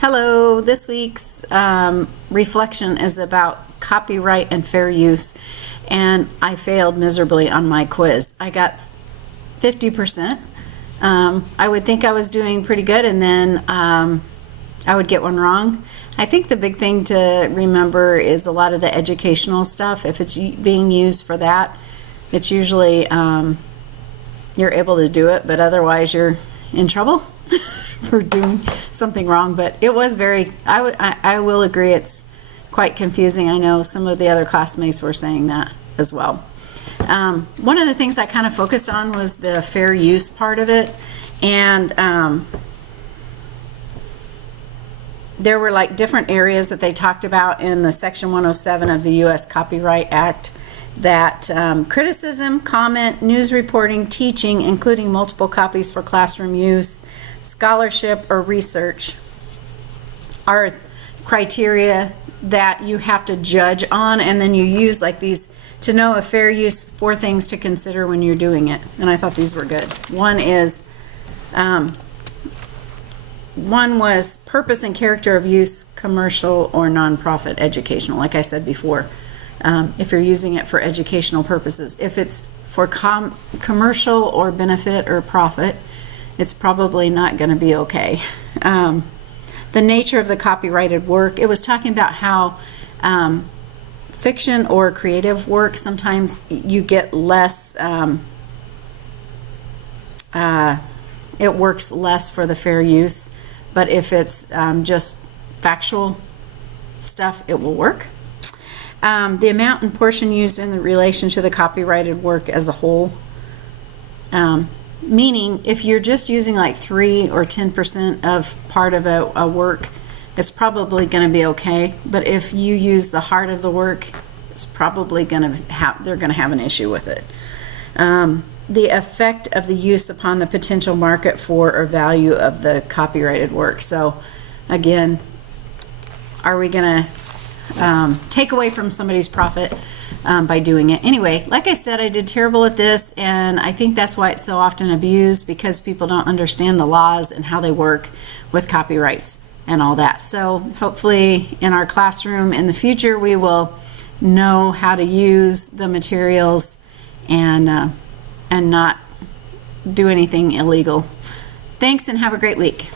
Hello, this week's reflection is about copyright and fair use, and I failed miserably on my quiz. I got 50%. I would think I was doing pretty good, and then I would get one wrong. I think the big thing to remember is a lot of the educational stuff. If it's being used for that, it's usually you're able to do it, but otherwise you're in trouble for doing something wrong. But it was very, I will agree, it's quite confusing. I know some of the other classmates were saying that as well. One of the things I kind of focused on was the fair use part of it, and there were like different areas that they talked about in the Section 107 of the U.S. Copyright Act, that criticism, comment, news reporting, teaching, including multiple copies for classroom use, scholarship, or research are criteria that you have to judge on, and then you use like these to know a fair use, 4 things to consider when you're doing it. And I thought these were good. One was purpose and character of use, commercial or nonprofit, educational, like I said before. If you're using it for educational purposes. If it's for commercial or benefit or profit, it's probably not going to be okay. The nature of the copyrighted work, it was talking about how fiction or creative work, sometimes you get less, it works less for the fair use, but if it's just factual stuff, it will work. The amount and portion used in relation to the copyrighted work as a whole. Meaning, if you're just using like 3 or 10% of part of a work, it's probably going to be okay. But if you use the heart of the work, it's probably going to have, they're going to have an issue with it. The effect of the use upon the potential market for or value of the copyrighted work. So, again, are we going to take away from somebody's profit by doing it? Anyway, like I said, I did terrible at this, and I think that's why it's so often abused, because people don't understand the laws and how they work with copyrights and all that. So hopefully in our classroom in the future we will know how to use the materials and not do anything illegal. Thanks, and have a great week.